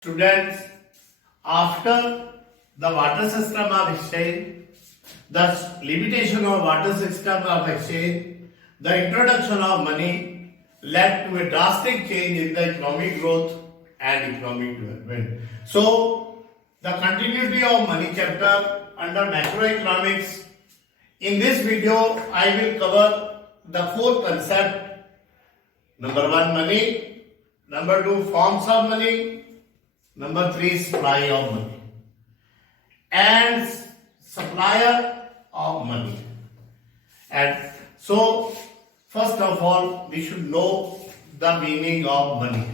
Students, after the water system of exchange, the limitation of water system of exchange, the introduction of money led to a drastic change in the economic growth and economic development. So, the continuity of money chapter under macroeconomics. In this video, I will cover the four concepts. Number one, money. Number two, forms of money. Number three, supply of money and supplier of money. And so, first of all, we should know the meaning of money.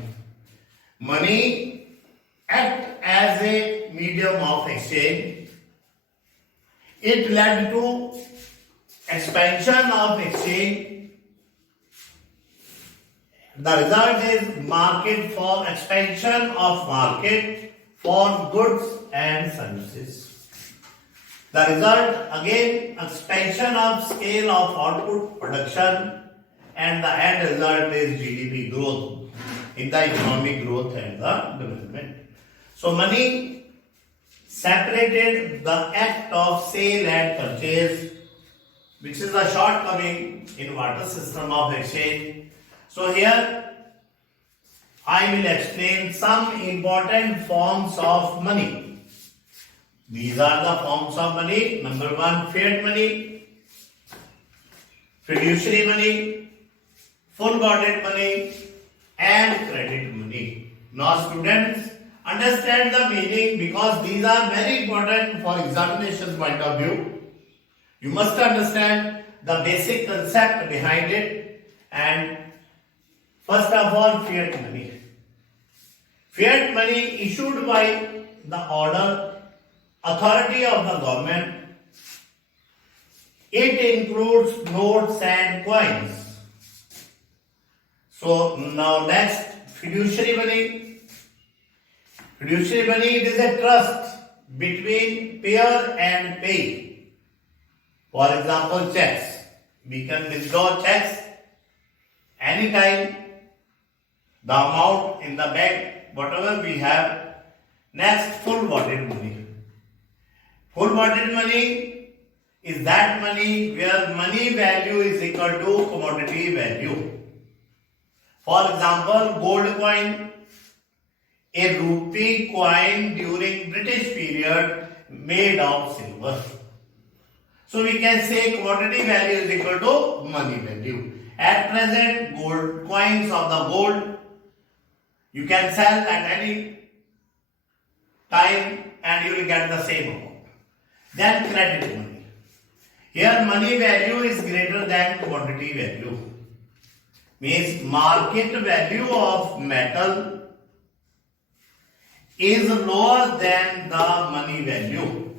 Money acts as a medium of exchange. It led to expansion of exchange. The result is market for expansion of market for goods and services. The result again expansion of scale of output production, and the end result is GDP growth in the economic growth and the development. So money separated the act of sale and purchase, which is a shortcoming in water system of exchange. So here I will explain some important forms of money. These are the forms of money. Number one, fiat money, fiduciary money, full-bodied money, and credit money. Now students, understand the meaning because these are very important for examination point of view. You must understand the basic concept behind it. And first of all, fiat money. Fiat money issued by the order, authority of the government. It includes notes and coins. So now next, fiduciary money. Fiduciary money, it is a trust between payer and pay. For example, checks. We can withdraw checks anytime. The amount in the bank, whatever we have. Next, full-bodied money. Full-bodied money is that money where money value is equal to commodity value. For example, gold coin, a rupee coin during British period made of silver. So we can say commodity value is equal to money value. At present, gold coins of the gold you can sell at any time and you will get the same amount. Then credit money. Here money value is greater than commodity value. Means market value of metal is lower than the money value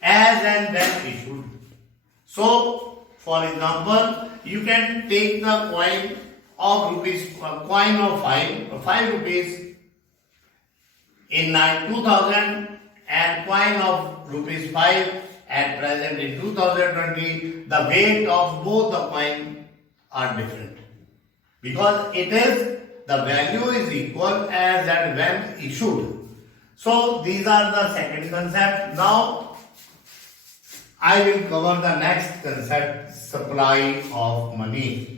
as and when issued. So, for example, you can take the coin of rupees, coin of 5 rupees in 2000 and coin of rupees 5 at present in 2020. The weight of both the coin are different because it is the value is equal as and when issued. So these are the second concept. Now I will cover the next concept, supply of money.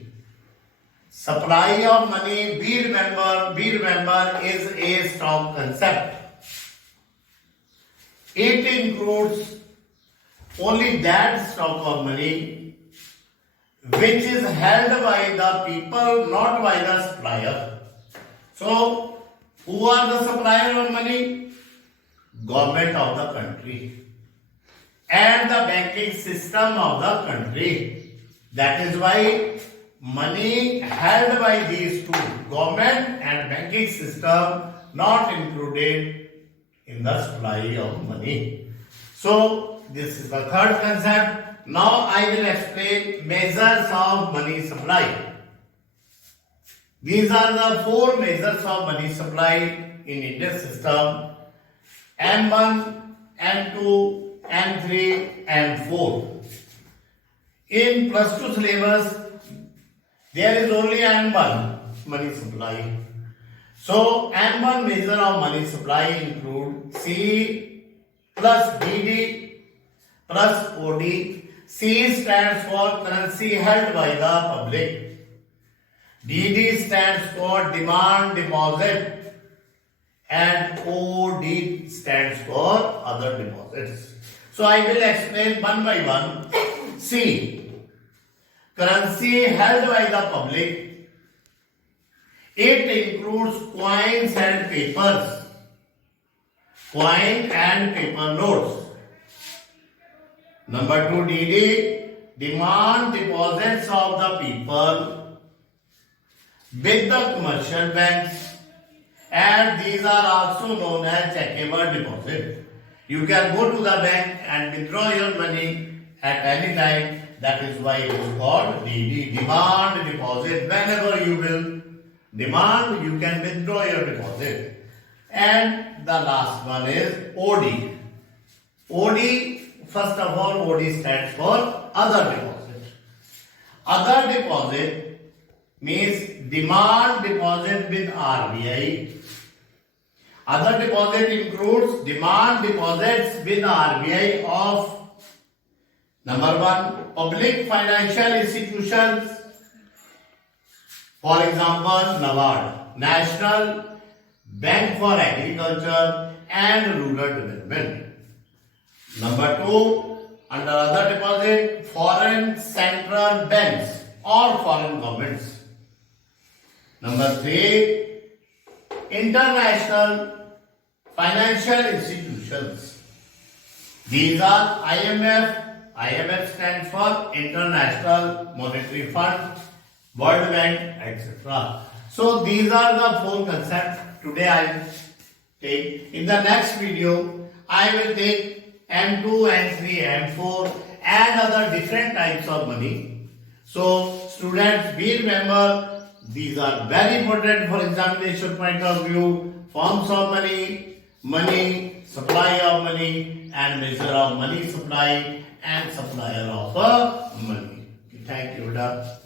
Supply of money, be remember is a strong concept. It includes only that stock of money which is held by the people, not by the supplier. So, who are the supplier of money? Government of the country and the banking system of the country. That is why money held by these two, government and banking system, not included in the supply of money. So, this is the third concept. Now, I will explain measures of money supply. These are the four measures of money supply in Indian system: M1, M2, M3, and 4. In plus 2 syllabus, there is only M1 money supply. So M1 measure of money supply include C plus DD plus OD. C stands for currency held by the public. DD stands for demand deposit and OD stands for other deposits. So I will explain one by one. C, currency held by the public. It includes coins and papers, coin and paper notes. Number 2, DD, demand deposits of the people with the commercial banks, and these are also known as checkable deposit. You can go to the bank and withdraw your money at any time. That is why it is called DD, demand deposit. Whenever you will demand, you can withdraw your deposit. And the last one is OD. OD, first of all, OD stands for other deposit. Other deposit means demand deposit with RBI. Other deposit includes demand deposits with RBI of number 1, public financial institutions. For example, NABARD, National Bank for Agriculture and Rural Development. Number 2, under other deposit, foreign central banks or foreign governments. Number 3, international financial institutions. These are IMF. IMF stands for International Monetary Fund, World Bank, etc. So these are the 4 concepts today I take. In the next video, I will take M2, M3, M4 and other different types of money. So students, be remember, these are very important for examination point of view. Forms of money, money, supply of money, and measure of money supply and supplier of money. Thank you, Dr.